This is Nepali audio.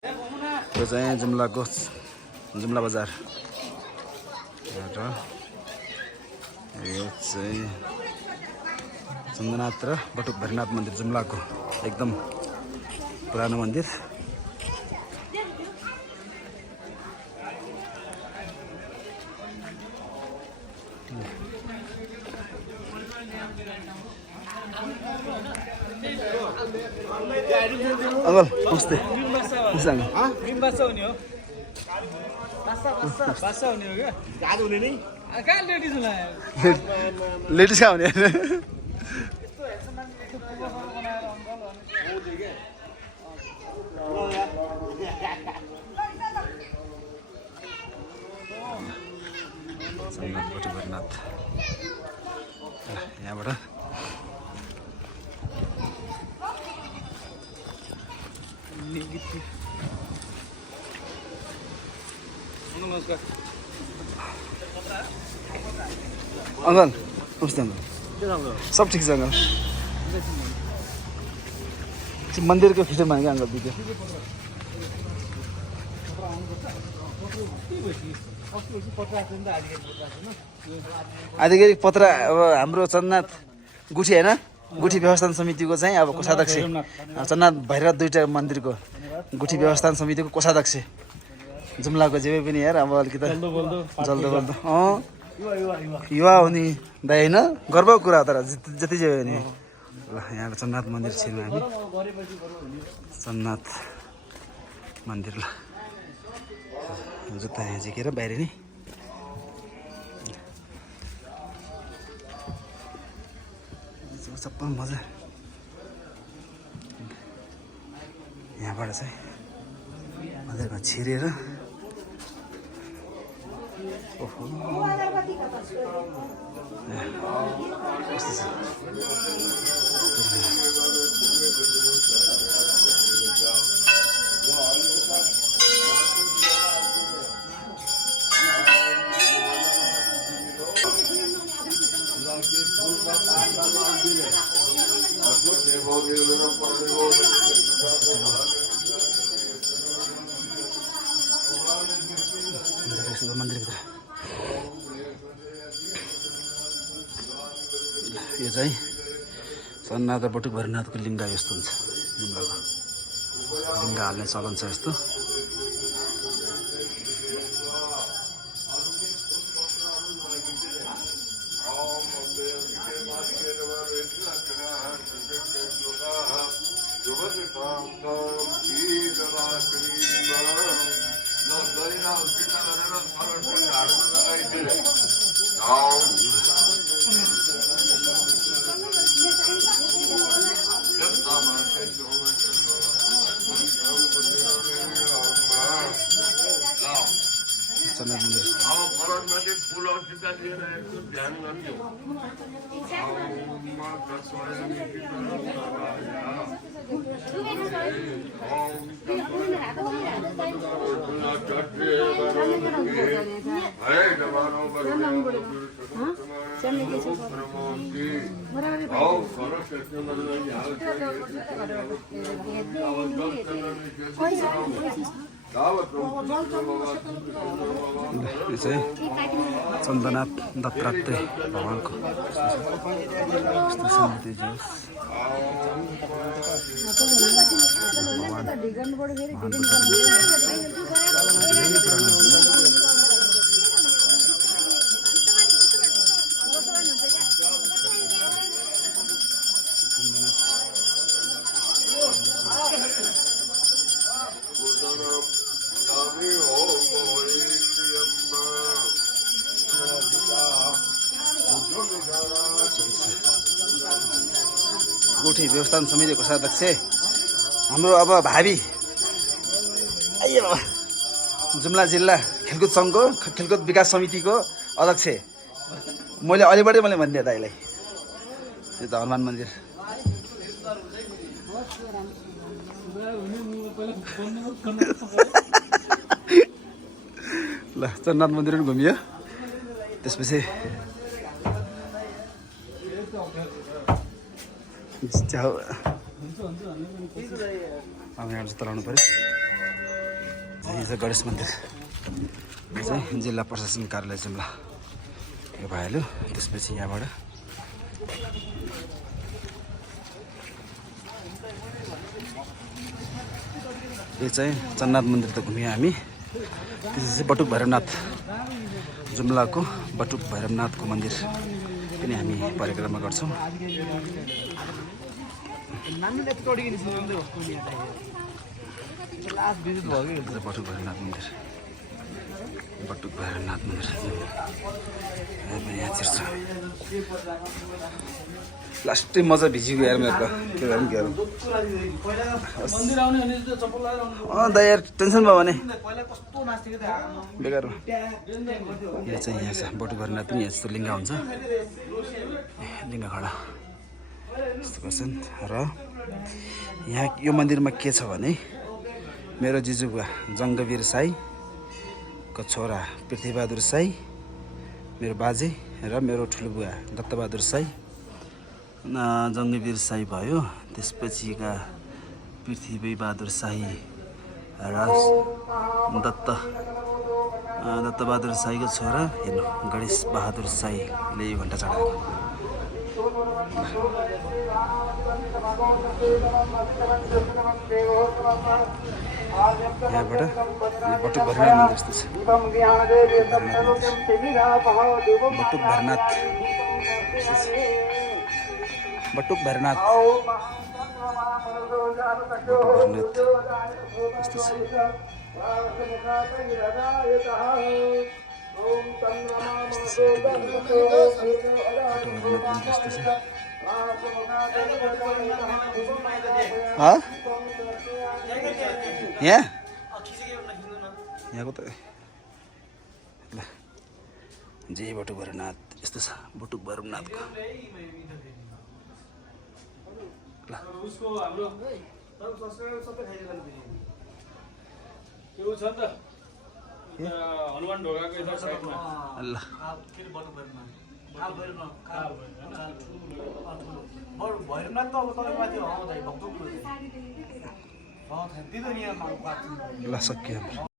यो चाहिँ जुम्लाको जुम्ला बजार यो चाहिँ चन्द्रनाथ र बटुक भैरवनाथ मन्दिर जुम्लाको एकदम पुरानो मन्दिर। अङ्कल नमस्ते। लेडिज कहाँ हुने? बटुक भैरवनाथ यहाँबाट अंकल नमस्ते अंकल। सब ठीक है अंकल। मंदिर के खींचे मांगे अंकल दीजिए। आधिकारिक पत्र अब हाम्रो चन्द्रनाथ गुठी हैन, गुठी व्यवस्थापन समितिको चाहिँ अब कोषाध्यक्ष चन्द्रनाथ भैरवनाथ दुईटा मन्दिरको गुठी व्यवस्थापन समितिको कोषाध्यक्ष जुम्लाको जे पनि यार अब अलिकति जल्दो बल्दो युवा हो नि दाइ होइन, गर्वको कुरा तर जति जे हो नि। ल यहाँ चन्द्रनाथ मन्दिर छिर्नु हामी, चन्द्रनाथ मन्दिर। ल जुत्ता यहाँ झिकेर बाहिर नि सबै मजा। यहाँबाट चाहिँ मन्दिरमा छिरेर ओहो कस्तो छ। मन्दिरभित्र यो चाहिँ चन्द्रनाथ र बटुक भैरवनाथको लिङ्ग यस्तो हुन्छ। जुम्लाको लिङ्ग हाल्ने चलन छ यस्तो। यो चाहिँ चन्द्रनाथ दत्तात्रेय भगवानको गुठी व्यवस्थापन समितिको कोषाध्यक्ष हाम्रो अब भावी जुम्ला जिल्ला खेलकुद सङ्घको खेलकुद विकास समितिको अध्यक्ष मैले अलिबाटै मैले भनिदिएँ दाइलाई। यो त हनुमान मन्दिर ल चन्द्रनाथ मन्दिर पनि घुमियो। त्यसपछि अब यहाँ चाहिँ तलाउनु पऱ्यो। यही चाहिँ गणेश मन्दिर, यो चाहिँ जिल्ला प्रशासन कार्यालय जुम्ला यो भइहाल्यो। त्यसपछि यहाँबाट यो चाहिँ चन्नाथ मन्दिर त घुम्यौँ हामी। त्यसपछि चाहिँ बटुक भैरवनाथ, जुम्लाको बटुक भैरवनाथको मन्दिर पनि हामी परिक्रमा गर्छौँ। बटुक भैरवनाथ मन्दिर, बटुक भैरवनाथ मन्दिर यहाँ छिर्छ। लास्टै मजा भिजियो यार मेरो त, के भनौँ के गरौँ। दाइ यार टेन्सन भयो भने बेकार हो। यहाँ चाहिँ यहाँ छ बटुक भैरवनाथ पनि यहाँ जस्तो लिङ्गा हुन्छ, लिङ्गा खडा यस्तो गर्छन्। र यहाँ यो मन्दिरमा के छ भने मेरो जिजुबुवा जङ्गवीर साईको छोरा पृथ्वीबहादुर साई, मेरो बाजे र मेरो ठुलो बुवा दत्तबहादुर साई, जङ्गवीर साई भयो। त्यसपछिका पृथ्वीबहादुर साई र दत्तबहादुर साईको छोरा हेर्नु गणेश बहादुर साईले यो घन्टा चढाएको। यहाँबाट बटुक भैरवनाथ मन्दिर जस्तो छ। बटुक भैरवनाथ, बटुक भैरवनाथ यस्तो छ। यहाँको त ल जय बटुक भैरवनाथ यस्तो छ। बटुक भैरवनाथको ल हनुमान ढोकाको यता साइडमा ल भैरवनाथ त अब तपाईँ माथि आउँदै भक्तपुर ल सक्यो।